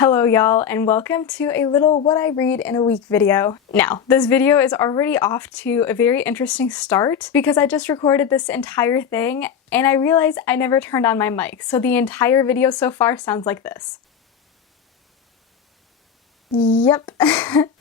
Hello y'all, and welcome to a little what I read in a week video. Now, this video is already off to a very interesting start because I just recorded this entire thing and I realized I never turned on my mic, so the entire video so far sounds like this. Yep.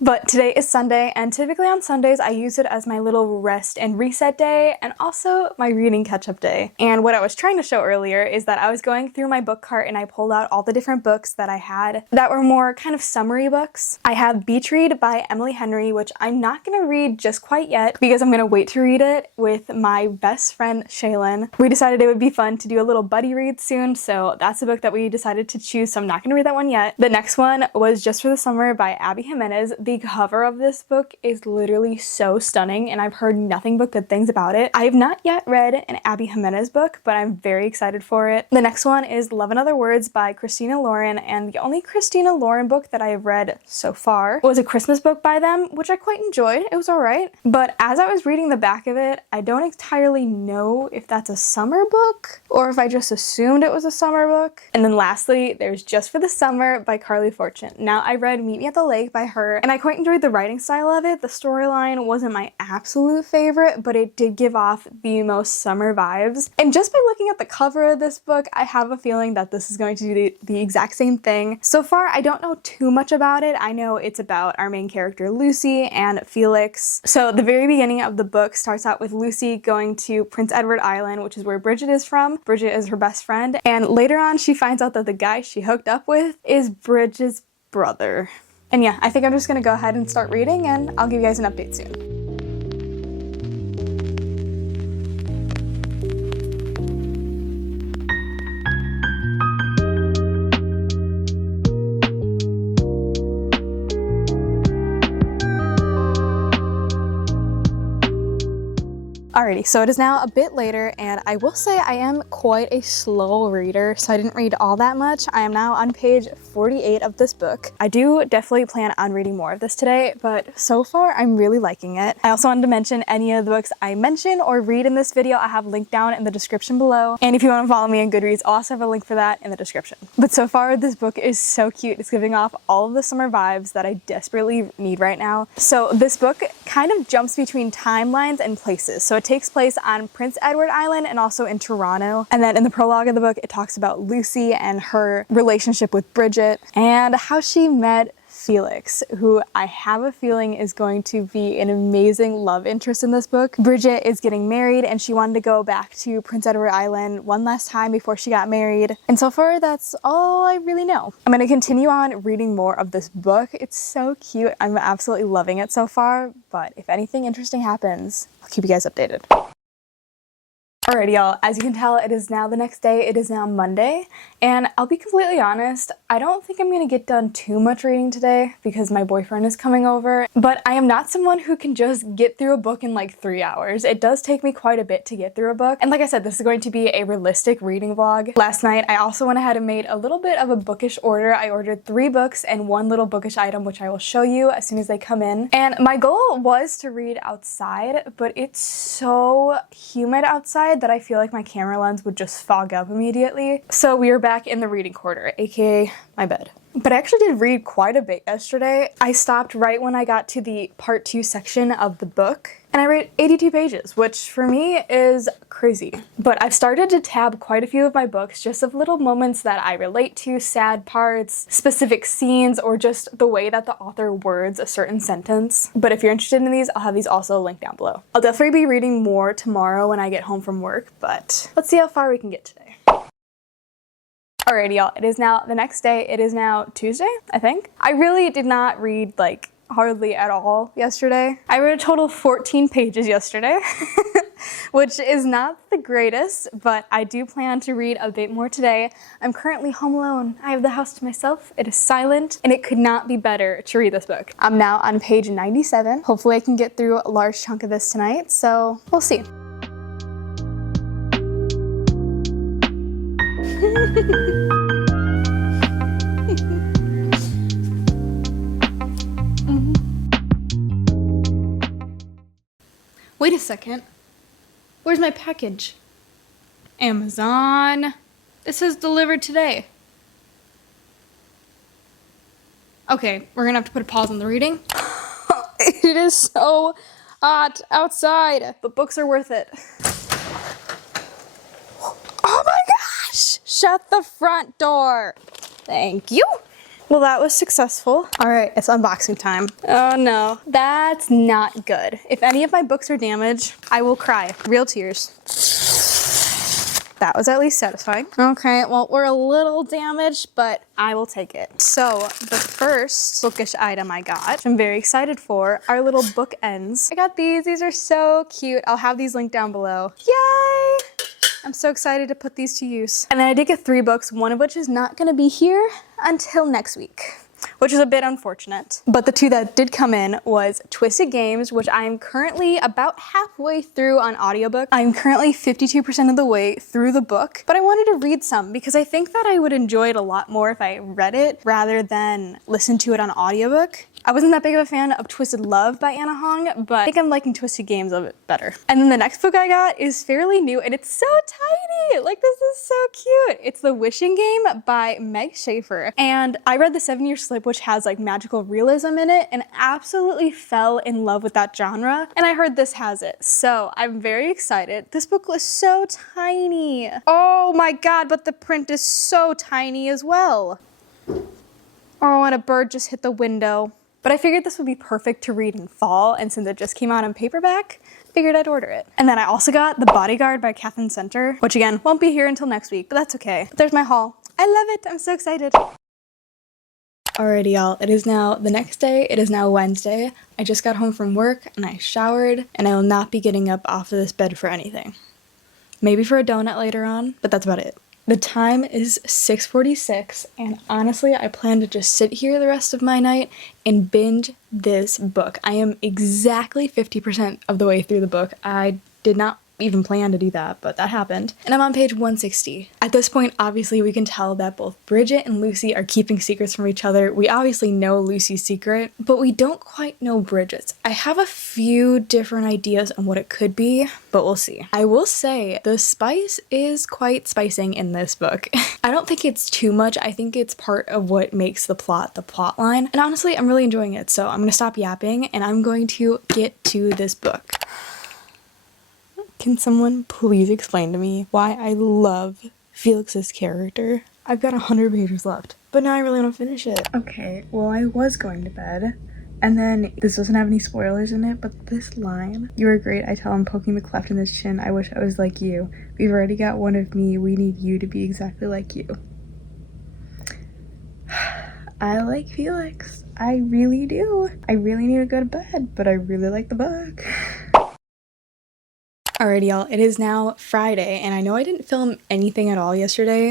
But today is Sunday, and typically on Sundays I use it as my little rest and reset day, and also my reading catch-up day. And what I was trying to show earlier is that I was going through my book cart and I pulled out all the different books that I had that were more kind of summary books. I have Beach Read by Emily Henry, which I'm not gonna read just quite yet because I'm gonna wait to read it with my best friend Shaylin. We decided it would be fun to do a little buddy read soon, so that's the book that we decided to choose, so I'm not gonna read that one yet. The next one was Just for the Summer by Abby Jimenez. The cover of this book is literally so stunning and I've heard nothing but good things about it. I have not yet read an Abby Jimenez book, but I'm very excited for it. The next one is Love and Other Words by Christina Lauren, and the only Christina Lauren book that I have read so far was a Christmas book by them, which I quite enjoyed. It was alright. But as I was reading the back of it, I don't entirely know if that's a summer book or if I just assumed it was a summer book. And then lastly, there's Just for the Summer by Carly Fortune. Now, I read Meet Me at the Lake by her and I quite enjoyed the writing style of it. The storyline wasn't my absolute favorite, but it did give off the most summer vibes. And just by looking at the cover of this book, I have a feeling that this is going to do the exact same thing. So far, I don't know too much about it. I know it's about our main character, Lucy, and Felix. So the very beginning of the book starts out with Lucy going to Prince Edward Island, which is where Bridget is from. Bridget is her best friend. And later on, she finds out that the guy she hooked up with is Bridget's brother. And yeah, I think I'm just gonna go ahead and start reading and I'll give you guys an update soon. Alrighty, so it is now a bit later, and I will say I am quite a slow reader, so I didn't read all that much. I am now on page 48 of this book. I do definitely plan on reading more of this today, but so far I'm really liking it. I also wanted to mention any of the books I mention or read in this video I have linked down in the description below, and if you want to follow me on Goodreads, I'll also have a link for that in the description. But so far this book is so cute. It's giving off all of the summer vibes that I desperately need right now. So this book kind of jumps between timelines and places. So it takes place on Prince Edward Island and also in Toronto. And then in the prologue of the book, it talks about Lucy and her relationship with Bridget and how she met Felix, who I have a feeling is going to be an amazing love interest in this book. Bridget is getting married and she wanted to go back to Prince Edward Island one last time before she got married. And so far, that's all I really know. I'm going to continue on reading more of this book. It's so cute. I'm absolutely loving it so far, but if anything interesting happens, I'll keep you guys updated. Alrighty y'all, as you can tell, it is now the next day. It is now Monday, and I'll be completely honest, I don't think I'm gonna get done too much reading today because my boyfriend is coming over, but I am not someone who can just get through a book in like 3 hours. It does take me quite a bit to get through a book, and like I said, this is going to be a realistic reading vlog. Last night, I also went ahead and made a little bit of a bookish order. I ordered 3 books and 1 little bookish item, which I will show you as soon as they come in. And my goal was to read outside, but it's so humid outside that I feel like my camera lens would just fog up immediately. So we are back in the reading corner, aka my bed. But I actually did read quite a bit yesterday. I stopped right when I got to the part 2 section of the book, and I read 82 pages, which for me is crazy. But I've started to tab quite a few of my books just of little moments that I relate to, sad parts, specific scenes, or just the way that the author words a certain sentence. But if you're interested in these, I'll have these also linked down below. I'll definitely be reading more tomorrow when I get home from work, but let's see how far we can get today. Alrighty y'all, it is now the next day. It is now Tuesday, I think. I really did not read like hardly at all yesterday. I read a total of 14 pages yesterday, which is not the greatest, but I do plan to read a bit more today. I'm currently home alone. I have the house to myself. It is silent, and it could not be better to read this book. I'm now on page 97. Hopefully I can get through a large chunk of this tonight, so we'll see. Wait a second. Where's my package? Amazon. It says delivered today. Okay, we're gonna have to put a pause on the reading. It is so hot outside, but books are worth it. Oh my gosh! Shut the front door. Thank you. Well, that was successful. All right, it's unboxing time. Oh no, that's not good. If any of my books are damaged, I will cry. Real tears. That was at least satisfying. Okay, well, we're a little damaged, but I will take it. So the first bookish item I got, which I'm very excited for, are little bookends. I got these. These are so cute. I'll have these linked down below. Yay! I'm so excited to put these to use. And then I did get 3 books, one of which is not gonna be here until next week, which is a bit unfortunate. But the 2 that did come in was Twisted Games, which I am currently about halfway through on audiobook. I'm currently 52% of the way through the book, but I wanted to read some because I think that I would enjoy it a lot more if I read it rather than listen to it on audiobook. I wasn't that big of a fan of Twisted Love by Anna Hong, but I think I'm liking Twisted Games a bit better. And then the next book I got is fairly new and it's so tiny. Like, this is so cute. It's The Wishing Game by Meg Schaefer. And I read The 7-Year Slip, which has like magical realism in it, and absolutely fell in love with that genre. And I heard this has it. So I'm very excited. This book was so tiny. Oh my God, but the print is so tiny as well. Oh, and a bird just hit the window. But I figured this would be perfect to read in fall, and since it just came out in paperback, figured I'd order it. And then I also got The Bodyguard by Catherine Center, which again, won't be here until next week, but that's okay. But there's my haul. I love it, I'm so excited. Alrighty y'all, it is now the next day, it is now Wednesday. I just got home from work and I showered, and I will not be getting up off of this bed for anything. Maybe for a donut later on, but that's about it. The time is 6:46, and honestly, I plan to just sit here the rest of my night and binge this book. I am exactly 50% of the way through the book. I did not even plan to do that, but that happened. And I'm on page 160. At this point, obviously, we can tell that both Bridget and Lucy are keeping secrets from each other. We obviously know Lucy's secret, but we don't quite know Bridget's. I have a few different ideas on what it could be, but we'll see. I will say the spice is quite spicing in this book. I don't think it's too much. I think it's part of what makes the plot line. And honestly, I'm really enjoying it. So I'm gonna stop yapping and I'm going to get to this book. Can someone please explain to me why I love Felix's character? I've got 100 pages left, but now I really want to finish it. Okay, well, I was going to bed, and then this doesn't have any spoilers in it, but this line, "You are great, I tell him, poking the cleft in his chin. I wish I was like you. We've already got one of me. We need you to be exactly like you." I like Felix. I really do. I really need to go to bed, but I really like the book. Alrighty y'all, it is now Friday, and I know I didn't film anything at all yesterday.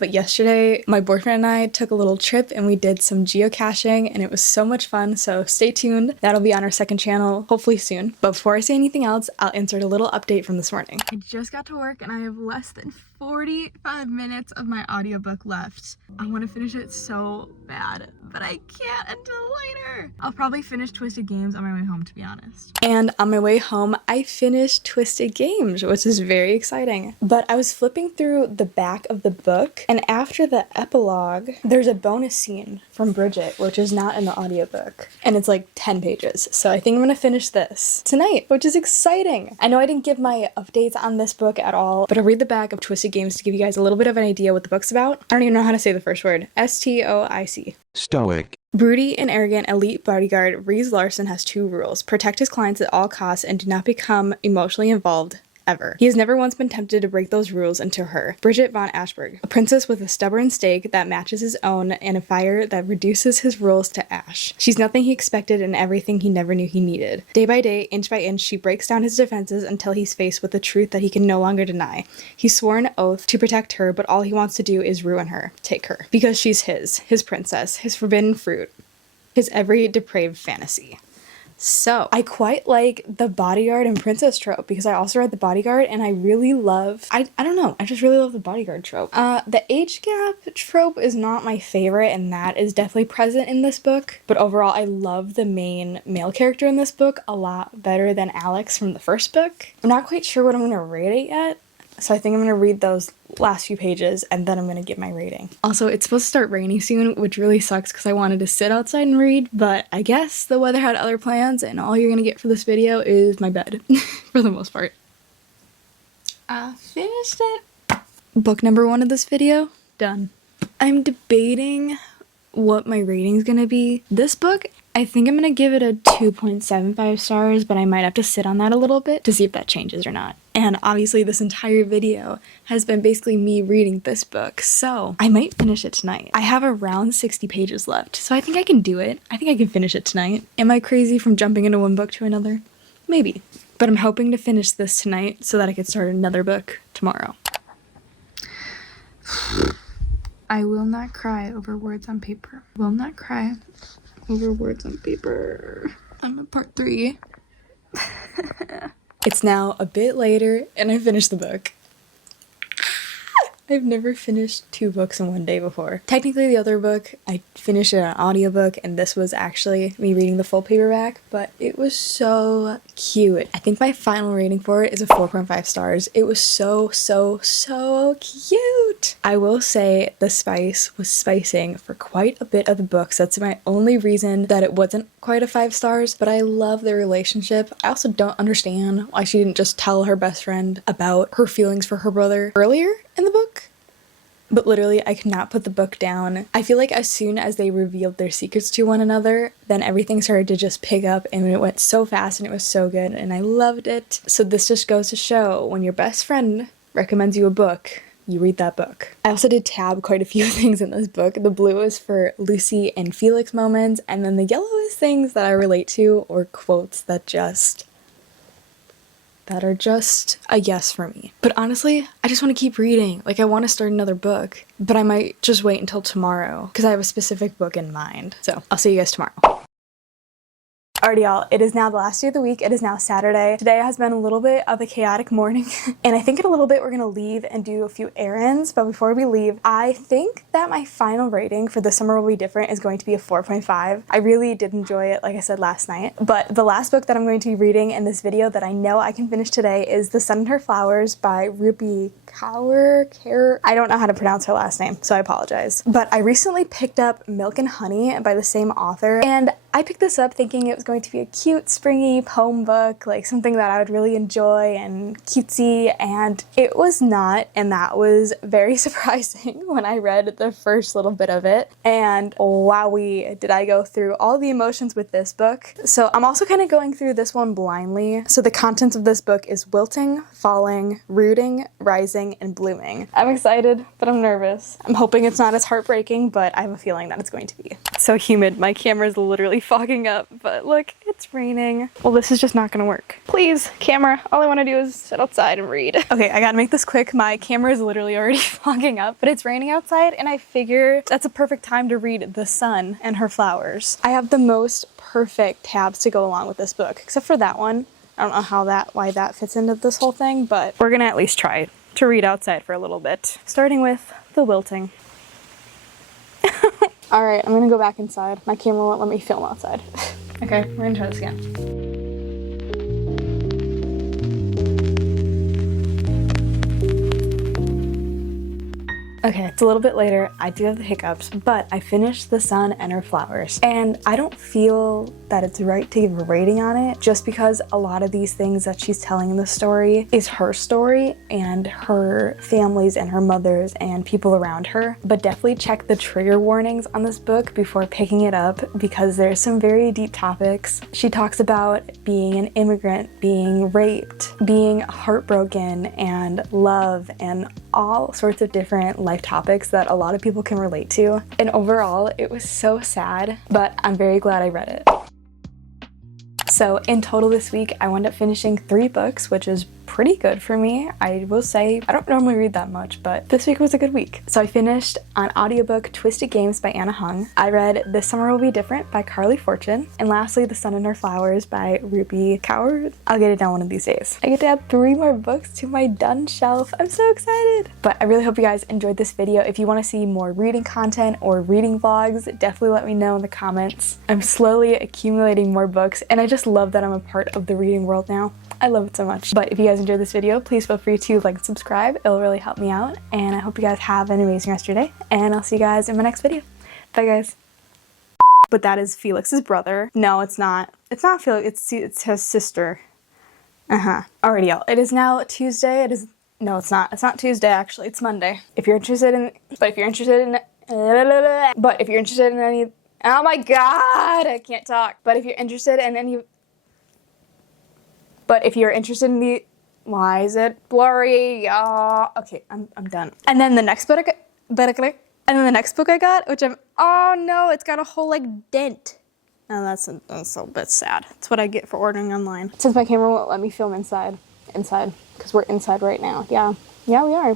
But yesterday, my boyfriend and I took a little trip and we did some geocaching, and it was so much fun, so stay tuned. That'll be on our second channel, hopefully soon. But before I say anything else, I'll insert a little update from this morning. I just got to work and I have less than 45 minutes of my audiobook left. I want to finish it so bad, but I can't until later. I'll probably finish Twisted Games on my way home, to be honest. And on my way home, I finished Twisted Games, which is very exciting. But I was flipping through the back of the book, and after the epilogue, there's a bonus scene from Bridget, which is not in the audiobook. And it's like 10 pages. So I think I'm gonna finish this tonight, which is exciting. I know I didn't give my updates on this book at all, but I'll read the back of Twisted Games to give you guys a little bit of an idea what the book's about. I don't even know how to say the first word. S-T-O-I-C. Stoic. Broody and arrogant elite bodyguard Reese Larson has 2 rules. Protect his clients at all costs and do not become emotionally involved. Ever. He has never once been tempted to break those rules until her, Bridget von Ashburg, a princess with a stubborn stake that matches his own and a fire that reduces his rules to ash. She's nothing he expected and everything he never knew he needed. Day by day, inch by inch, she breaks down his defenses until he's faced with the truth that he can no longer deny. He's sworn an oath to protect her, but all he wants to do is ruin her, take her. Because she's his princess, his forbidden fruit, his every depraved fantasy. So, I quite like the bodyguard and princess trope because I also read The Bodyguard and I really love, I don't know, I just really love the bodyguard trope. The age gap trope is not my favorite, and that is definitely present in this book, but overall I love the main male character in this book a lot better than Alex from the first book. I'm not quite sure what I'm gonna rate it yet. So I think I'm gonna read those last few pages and then I'm gonna give my rating. Also, it's supposed to start raining soon, which really sucks because I wanted to sit outside and read, but I guess the weather had other plans and all you're gonna get for this video is my bed, for the most part. I finished it. Book number 1 of this video, done. I'm debating what my rating's gonna be. This book, I think I'm gonna give it a 2.75 stars, but I might have to sit on that a little bit to see if that changes or not. And obviously this entire video has been basically me reading this book, so I might finish it tonight. I have around 60 pages left, so I think I can do it. I think I can finish it tonight. Am I crazy from jumping into one book to another? Maybe. But I'm hoping to finish this tonight so that I can start another book tomorrow. I will not cry over words on paper. Will not cry over words on paper. I'm at part 3. It's now a bit later and I finished the book. I've never finished 2 books in one day before. Technically the other book, I finished it on audiobook and this was actually me reading the full paperback, but it was so cute. I think my final rating for it is a 4.5 stars. It was so cute. I will say the spice was spicing for quite a bit of the books. That's my only reason that it wasn't quite a 5 stars, but I love their relationship. I also don't understand why she didn't just tell her best friend about her feelings for her brother earlier in the book. But literally, I could not put the book down. I feel like as soon as they revealed their secrets to one another, then everything started to just pick up and it went so fast and it was so good and I loved it. So this just goes to show when your best friend recommends you a book, you read that book. I also did tab quite a few things in this book. The blue is for Lucy and Felix moments, and then the yellow is things that I relate to or quotes that are just a yes for me. But honestly, I just want to keep reading. Like, I want to start another book, but I might just wait until tomorrow because I have a specific book in mind. So I'll see you guys tomorrow. Alrighty y'all, it is now the last day of the week. It is now Saturday. Today has been a little bit of a chaotic morning and I think in a little bit we're gonna leave and do a few errands, but before we leave, I think that my final rating for This Summer Will Be Different is going to be a 4.5. I really did enjoy it, like I said last night, but the last book that I'm going to be reading in this video that I know I can finish today is The Sun and Her Flowers by Rabecca. I don't know how to pronounce her last name, so I apologize. But I recently picked up Milk and Honey by the same author, and I picked this up thinking it was going to be a cute, springy poem book, like something that I would really enjoy and cutesy, and it was not, and that was very surprising when I read the first little bit of it, and wowee, did I go through all the emotions with this book. So I'm also kind of going through this one blindly. So the contents of this book is wilting, falling, rooting, rising, and blooming. I'm excited, but I'm nervous. I'm hoping it's not as heartbreaking, but I have a feeling that it's going to be. So humid, my camera's literally fogging up, but look, it's raining. Well, this is just not gonna work. Please, camera, all I wanna do is sit outside and read. Okay, I gotta make this quick. My camera is literally already fogging up, but it's raining outside and I figure that's a perfect time to read The Sun and Her Flowers. I have the most perfect tabs to go along with this book, except for that one. I don't know why that fits into this whole thing, but we're gonna at least try to read outside for a little bit. Starting with the wilting. Alright, I'm gonna go back inside. My camera won't let me film outside. Okay, we're gonna try this again. Okay, it's a little bit later. I do have the hiccups, but I finished The Sun and Her Flowers. And I don't feel that it's right to give a rating on it just because a lot of these things that she's telling in the story is her story and her family's and her mother's and people around her. But definitely check the trigger warnings on this book before picking it up because there's some very deep topics. She talks about being an immigrant, being raped, being heartbroken, and love, and all sorts of different life topics that a lot of people can relate to. And overall, it was so sad, but I'm very glad I read it. So in total this week, I wound up finishing 3 books, which is pretty good for me. I will say, I don't normally read that much, but this week was a good week. So I finished on audiobook Twisted Games by Anna Hung. I read This Summer Will Be Different by Carly Fortune. And lastly, The Sun and Her Flowers by Rabecca. I'll get it done one of these days. I get to add 3 more books to my done shelf. I'm so excited. But I really hope you guys enjoyed this video. If you want to see more reading content or reading vlogs, definitely let me know in the comments. I'm slowly accumulating more books and I just love that I'm a part of the reading world now. I love it so much. But if you guys enjoyed this video, please feel free to like and subscribe. It'll really help me out. And I hope you guys have an amazing rest of your day. And I'll see you guys in my next video. Bye, guys. But that is Felix's brother. No, it's not. It's not Felix. It's his sister. Alrighty, y'all. It is now Tuesday. No, it's not. It's not Tuesday, actually. It's Monday. If you're interested in any, oh my god, I can't talk. But if you're interested in the, why is it blurry? Okay, I'm done. And then the next book I got, which oh no, it's got a whole like dent. Oh, that's a little bit sad. That's what I get for ordering online. Since my camera won't let me film inside, because we're inside right now. Yeah, we are.